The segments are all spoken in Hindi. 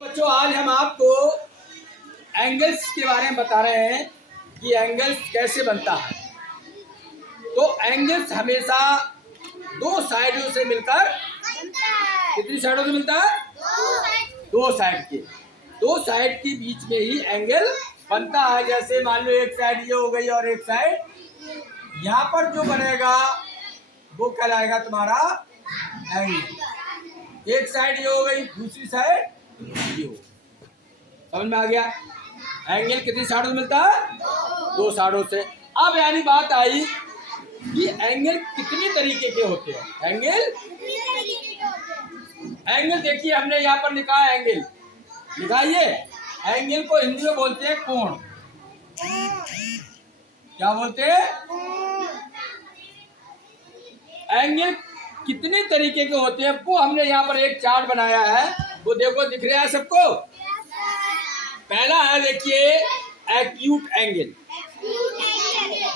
बच्चों आज हम आपको एंगल्स के बारे में बता रहे हैं कि एंगल्स कैसे बनता है। तो एंगल्स हमेशा दो साइडों से मिलकर कितनी साइडों से मिलता है? दो साइड के बीच में ही एंगल बनता है। जैसे मान लो एक साइड ये हो गई और एक साइड यहाँ पर जो बनेगा वो कहलाएगा तुम्हारा एंगल। एक साइड ये हो गई, दूसरी साइड ये हो। समझ में आ गया? एंगल कितनी साइडों से मिलता है? दो साइडों से। अब यानी बात आई कि एंगल कितनी तरीके के होते हैं। एंगल देखिए हमने यहाँ पर लिखा है एंगल, लिखाइए। एंगल को हिंदी में बोलते हैं कोण। क्या बोलते हैं? एंगल कितने तरीके के होते हैं वो हमने यहाँ पर एक चार्ट बनाया है, वो देखो दिख रहा है सबको। पहला है देखिए एक्यूट एंगल,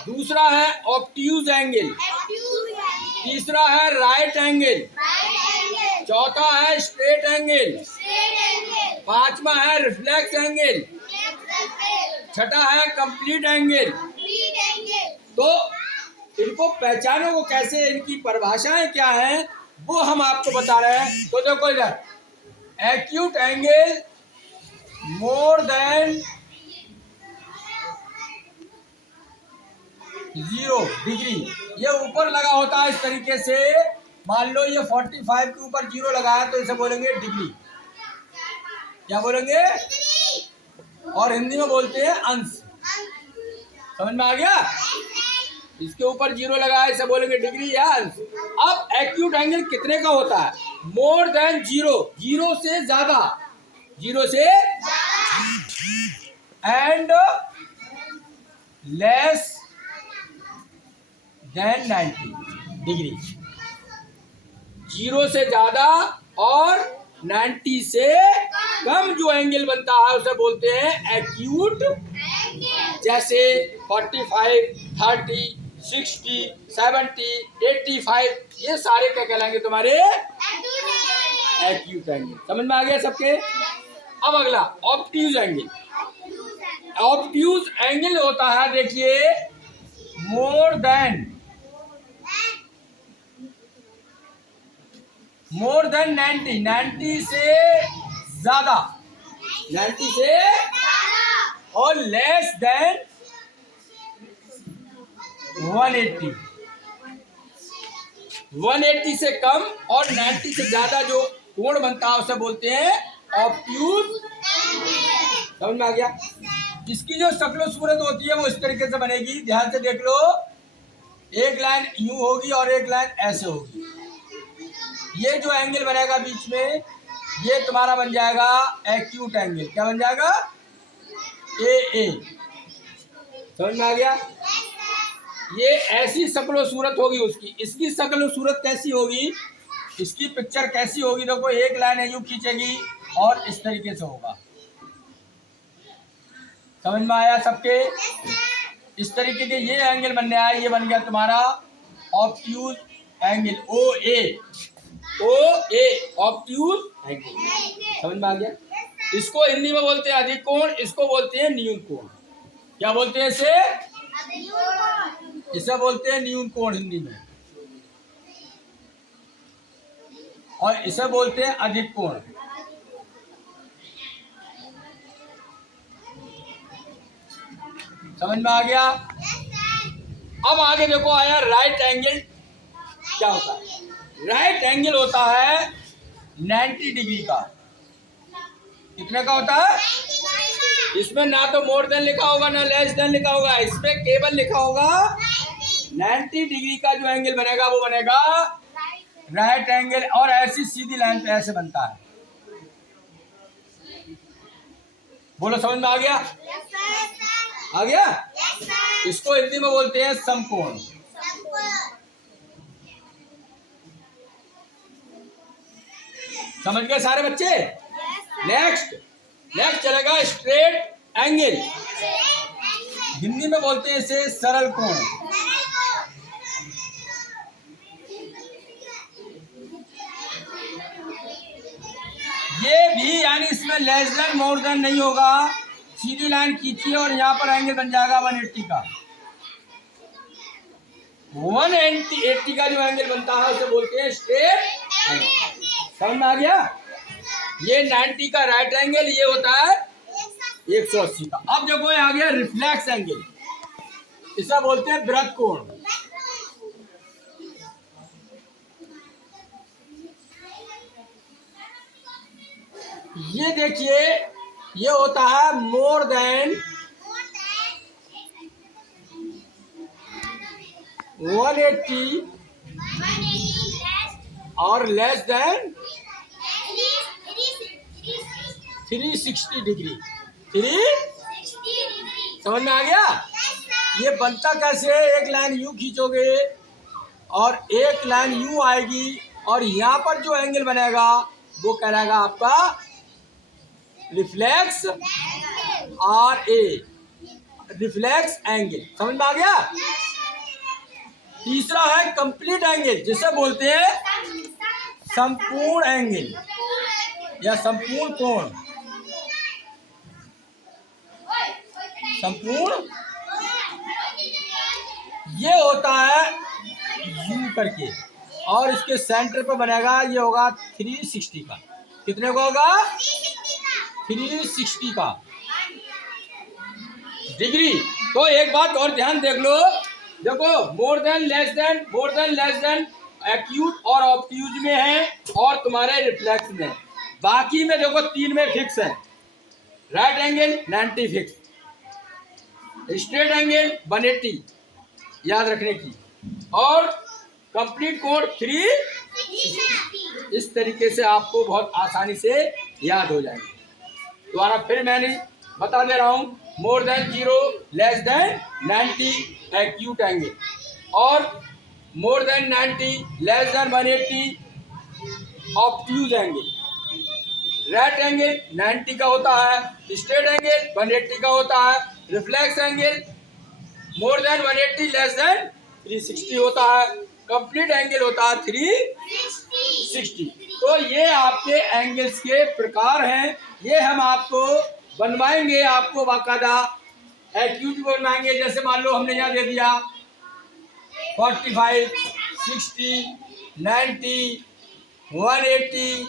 दूसरा है ऑब्ट्यूज एंगल, तीसरा है राइट एंगल, चौथा है स्ट्रेट एंगल, पांचवा है रिफ्लेक्स एंगल, छठा है कंप्लीट एंगल। तो इनको पहचानो को कैसे, इनकी परिभाषाएं क्या हैं वो हम आपको बता रहे हैं। तो देखो इधर एक्यूट एंगल मोर देन 0 डिग्री, ये ऊपर लगा होता है इस तरीके से। मान लो ये 45 के ऊपर 0 लगा है तो इसे बोलेंगे डिग्री। क्या बोलेंगे? और हिंदी में बोलते हैं अंश। समझ में आ गया? इसके ऊपर 0 लगा है इसे बोलेंगे डिग्री या अंश। अब एक्यूट एंगल कितने का होता है? मोर देन 0, 0 से ज्यादा, 0 से एंड लेस देन 90 डिग्री। 0 से ज्यादा और 90 से कम जो एंगल बनता है उसे बोलते हैं एक्यूट। जैसे 45, 30, 60, 70, 85, ये सारे क्या कहलाएंगे तुम्हारे? Acute angle. समझ में आ गया सबके? अब अगला ऑब्ट्यूज एंगल। ऑब्ट्यूज एंगल होता है देखिए मोर देन 90, 90 से ज्यादा, 90 से और लेस देन 180, 180 से कम और 90 से ज्यादा जो कोण बनता है उसे बोलते हैं ऑब्ट्यूज। समझ में आ गया? इसकी जो शक्ल सूरत होती है वो इस तरीके से बनेगी, ध्यान से देख लो। एक लाइन यूं होगी और एक लाइन ऐसे होगी। ये जो एंगल बनेगा बीच में ये तुम्हारा बन जाएगा एक्यूट एंगल। क्या बन जाएगा? ए। समझ में आ गया? ये ऐसी शक्ल सूरत होगी उसकी। इसकी शक्ल सूरत कैसी होगी, इसकी पिक्चर कैसी होगी? देखो एक लाइन यूं खींचेगी और इस तरीके से होगा। समझ में आया सबके? इस तरीके के ये एंगल बनने आए, ये बन गया तुम्हारा ऑब्ट्यूज एंगल। ओ ए ऑब्ट्यूज एंगल। समझ में आ गया? इसको हिंदी में बोलते हैं अधिक कोण, इसको बोलते हैं न्यून कोण। क्या बोलते हैं इसे? इसे बोलते हैं न्यून कोण हिंदी में, और इसे बोलते हैं अधिक कोण। समझ में आ गया? अब आगे देखो आया राइट एंगल। क्या होता है? राइट एंगल होता है 90 डिग्री का। कितने का होता है? इसमें ना तो मोर देन लिखा होगा ना लेस देन लिखा होगा, इसमें केवल लिखा होगा 90 डिग्री का जो एंगल बनेगा वो बनेगा राइट एंगल। और ऐसी सीधी लाइन पे ऐसे बनता है। बोलो समझ में आ गया? आ गया? इसको हिंदी में बोलते हैं समकोण। समझ गए सारे बच्चे? नेक्स्ट चलेगा स्ट्रेट एंगल। हिंदी में बोलते हैं इसे सरल कोण। ये भी यानी इसमें लेस देन मोर देन नहीं होगा, सीधी लाइन खींचिए और यहाँ पर एंगल बन जाएगा 180 का। 180 का जो एंगल बनता है उसे बोलते हैं स्ट्रेट एंगल। समझ में आ गया? ये 90 का राइट एंगल, ये होता है 180 का। अब देखो आ गया रिफ्लेक्स एंगल, इसे बोलते हैं वृत्त कोण। ये देखिए, ये होता है मोर देन 180 और लेस देन 360 डिग्री। 360 समझ में आ गया? ये बनता कैसे है? एक लाइन यूं खींचोगे और एक लाइन यूं आएगी और यहाँ पर जो एंगल बनेगा वो कहलाएगा आपका रिफ्लेक्स RA, रिफ्लेक्स एंगल। समझ में आ गया? तीसरा है कंप्लीट एंगल, जिसे बोलते हैं संपूर्ण एंगल या संपूर्ण कोण। संपूर्ण ये होता है यू करके और इसके सेंटर पर बनेगा, ये होगा 360 का। कितने का होगा? 360 का डिग्री। तो एक बात और ध्यान देख लो, देखो more than less than acute और ऑब्ट्यूज में है और तुम्हारे रिफ्लेक्स में। बाकी में देखो 3 में फिक्स है। Right angle 90 fix, straight angle 180 याद रखने की, और कंप्लीट कोण 360। इस तरीके से आपको बहुत आसानी से याद हो जाएंगे। दोबारा फिर मैंने बता दे रहा हूं, more than 0 less than 90 acute angle, और more than 90 less than 180 obtuse angle. Right angle 90 का होता है, स्ट्रेट एंगल 180 का होता है, reflex angle more than 180 less than 360 होता है, कंप्लीट एंगल होता है 360। तो ये आपके एंगल्स के प्रकार हैं। ये हम आपको बनवाएंगे, आपको बाकायदा एक्यूट बनवाएंगे। जैसे मान लो हमने यहाँ दे दिया 45, 60, 90, 180,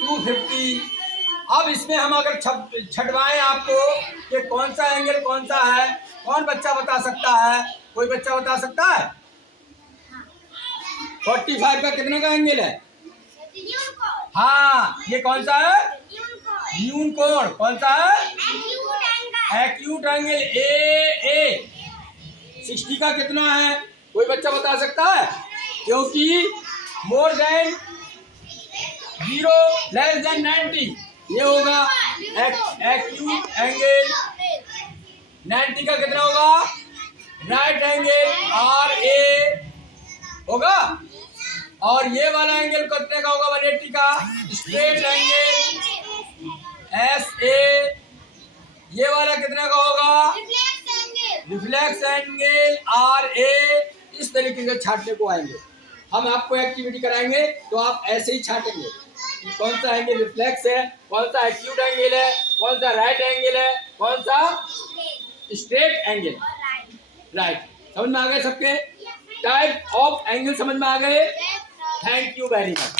250। अब इसमें हम अगर छटवाएं आपको कि कौन सा एंगल कौन सा है, कौन बच्चा बता सकता है? कोई बच्चा बता सकता है? 45 का कितने का एंगल है? हाँ, ये कौन सा है? न्यून कोण। कौन सा है? Acute angle A. 60 का कितना है? कोई बच्चा बता सकता है? क्योंकि मोर देन 0 लेस देन 90 ये होगा एक्यूट एंगल। 90 का कितना होगा? राइट एंगल RA होगा, और ये वाला एंगल कितने का होगा? 180 का। स्ट्रेट एंगल SA, ये वाला कितने का होगा? Reflex angle RA। इस तरीके से छाटने को आएंगे हम, आपको एक्टिविटी कराएंगे तो आप ऐसे ही छाटेंगे कि कौन सा एंगल रिफ्लेक्स है, कौन सा एक्यूट एंगल है, कौन सा राइट एंगल है, कौन सा स्ट्रेट एंगल। राइट, समझ में आ गए? सबके टाइप ऑफ एंगल समझ में आ गए? Thank you very much.